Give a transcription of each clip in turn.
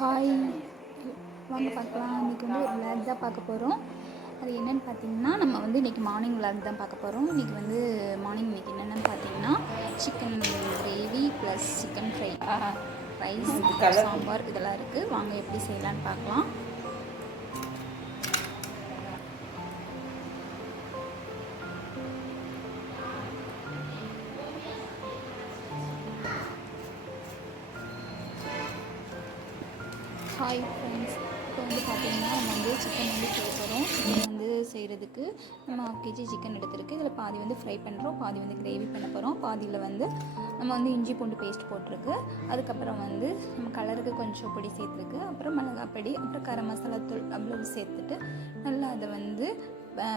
Hi, வாங்க பார்க்கலாம். இன்றைக்கி வந்து ஒரு விளாக் தான் பார்க்க போகிறோம். அது என்னென்னு பார்த்தீங்கன்னா, நம்ம வந்து இன்றைக்கி மார்னிங் விளாக் தான் பார்க்க போகிறோம். இன்றைக்கி வந்து மார்னிங் இன்றைக்கி என்னென்னு பார்த்தீங்கன்னா, chicken gravy plus chicken fry, rice, sambar இதெல்லாம் இருக்குது. வாங்க எப்படி செய்யலான்னு பார்க்கலாம். ஹாய் ஃப்ரெண்ட்ஸ், இப்போ வந்து பார்த்திங்கன்னா நம்ம வந்து சிக்கன் வந்து செய்ய போகிறோம். சிக்கன் வந்து செய்கிறதுக்கு நம்ம 1/2 kg சிக்கன் எடுத்துருக்கு. இதில் பாதி வந்து ஃப்ரை பண்ணுறோம், பாதி வந்து கிரேவி பண்ண போகிறோம். பாதியில் வந்து நம்ம வந்து இஞ்சி பூண்டு பேஸ்ட் போட்டிருக்கு. அதுக்கப்புறம் வந்து நம்ம கலருக்கு கொஞ்சம் பொடி சேர்த்துருக்கு. அப்புறம் மிளகாப்பொடி, அப்புறம் கரம் மசாலா தூள் அவ்வளவு சேர்த்துட்டு நல்லா அதை வந்து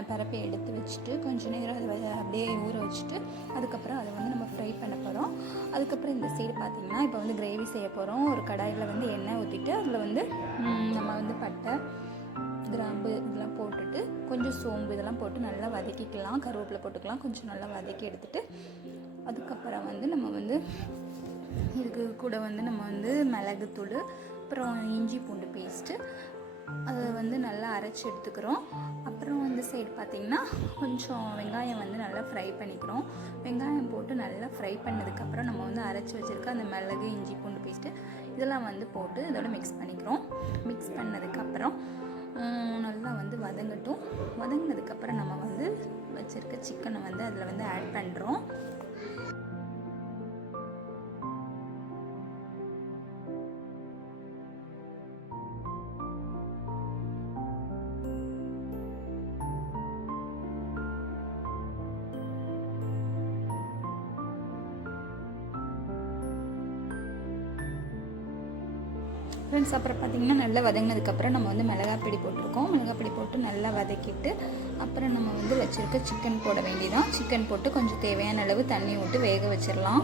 பரப்பி எடுத்து வச்சுட்டு கொஞ்சம் நேரம் அதை அப்படியே ஊற வச்சுட்டு அதுக்கப்புறம் அதை வந்து நம்ம ஃப்ரை பண்ண போகிறோம். அதுக்கப்புறம் இந்த சைடு பார்த்திங்கன்னா இப்போ வந்து கிரேவி செய்ய போகிறோம். ஒரு கடாயில் வந்து எண்ணெய் ஊற்றிட்டு அதில் வந்து நம்ம வந்து பட்டை, கிராம்பு இதெல்லாம் போட்டுட்டு கொஞ்சம் சோம்பு இதெல்லாம் போட்டு நல்லா வதக்கிக்கலாம். கருவேப்பிலை போட்டுக்கலாம். கொஞ்சம் நல்லா வதக்கி எடுத்துகிட்டு அதுக்கப்புறம் வந்து நம்ம வந்து இதுக்கு கூட வந்து நம்ம வந்து மிளகுத்தூள், அப்புறம் இஞ்சி பூண்டு பேஸ்ட்டு அதை வந்து நல்லா அரைச்சி எடுத்துக்கிறோம். அப்புறம் இந்த சைடு பார்த்திங்கன்னா கொஞ்சம் வெங்காயம் வந்து நல்லா ஃப்ரை பண்ணிக்கிறோம். வெங்காயம் போட்டு நல்லா ஃப்ரை பண்ணதுக்கப்புறம் நம்ம வந்து அரைச்சி வச்சுருக்க அந்த மிளகு, இஞ்சி பூண்டு பேஸ்ட்டு இதெல்லாம் வந்து போட்டு இதோட மிக்ஸ் பண்ணிக்கிறோம். மிக்ஸ் பண்ணதுக்கப்புறம் நல்லா வந்து வதங்கினதுக்கப்புறம் நம்ம வந்து வச்சுருக்க சிக்கனை வந்து அதில் வந்து ஆட் பண்ணுறோம். ஃப்ரெண்ட்ஸ், அப்புறம் பார்த்திங்கன்னா நல்லா வதங்கினதுக்கப்புறம் நம்ம வந்து மிளகாப்பொடி போட்டிருக்கோம். மிளகாப்பொடி போட்டு நல்லா வதக்கிட்டு அப்புறம் நம்ம வந்து வச்சுருக்க சிக்கன் போட வேண்டியதான். சிக்கன் போட்டு கொஞ்சம் தேவையான அளவு தண்ணி விட்டு வேக வச்சிடலாம்.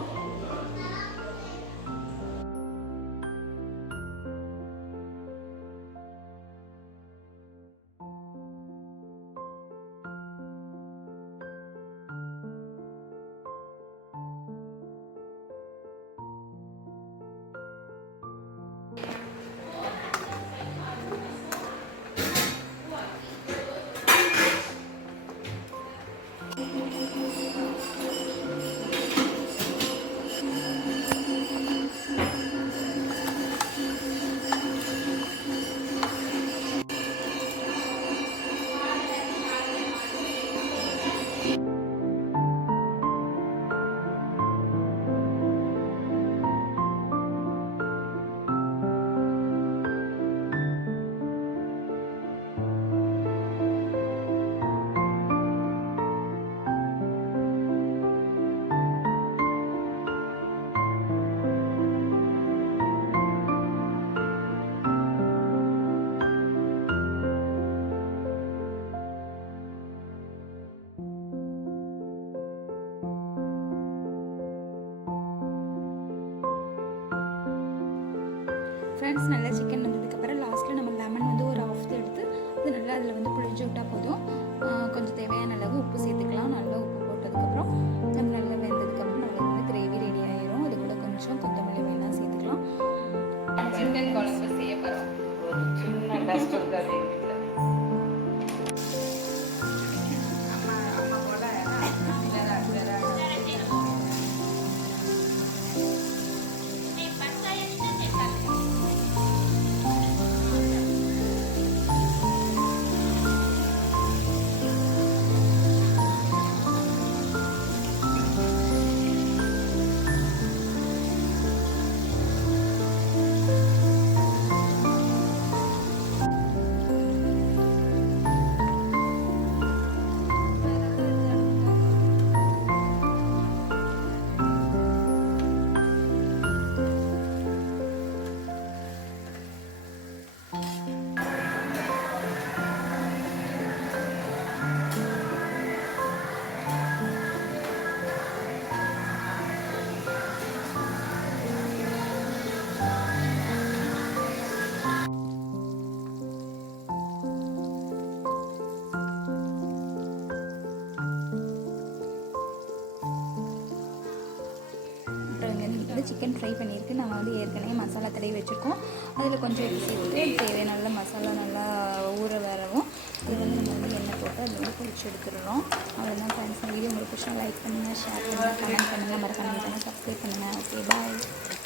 ஃப்ரெண்ட்ஸ், நல்லா சிக்கன் வந்ததுக்கப்புறம் லாஸ்ட்டில் நம்ம லெமன் வந்து ஒரு ஆஃப் எடுத்து அது நல்லா அதில் வந்து புழிஞ்சு விட்டால் போதும். கொஞ்சம் தேவையான அளவு உப்பு சேர்த்துக்கலாம். நல்லா உப்பு போட்டதுக்கப்புறம் நம்ம நல்லா வெந்ததுக்கப்புறம் நம்மளுக்கு வந்து கிரேவி ரெடி ஆயிரும். அது கூட கொஞ்சம் கொத்தமல்லி வேணால் சேர்த்துக்கலாம். சிக்கன் குழம்பு செய்ய போகிறோம். ஒரு சின்ன டஸ்ட் இருக்காது. சிக்கன் ஃப்ரை பண்ணியிருக்கு. நம்ம வந்து ஏற்கனவே மசாலா தடவி வச்சுருக்கோம். அதில் கொஞ்சம் எடுத்து சேர்த்துட்டு தேவையான நல்ல மசாலா நல்லா ஊற வரவும் இது வந்து நம்ம வந்து எண்ணெய் போட்டு அதில் வந்து பொரிச்சு எடுத்துடுறோம். அவ்வளோதான் ஃப்ரெண்ட்ஸ். இந்த வீடியோ உங்களுக்கு பிடிச்சா லைக் பண்ணுங்கள், ஷேர் பண்ணுங்கள், கமெண்ட் பண்ணுங்கள், மறக்காம சப்ஸ்கிரைப் பண்ணுங்கள். ஓகே, பாய்.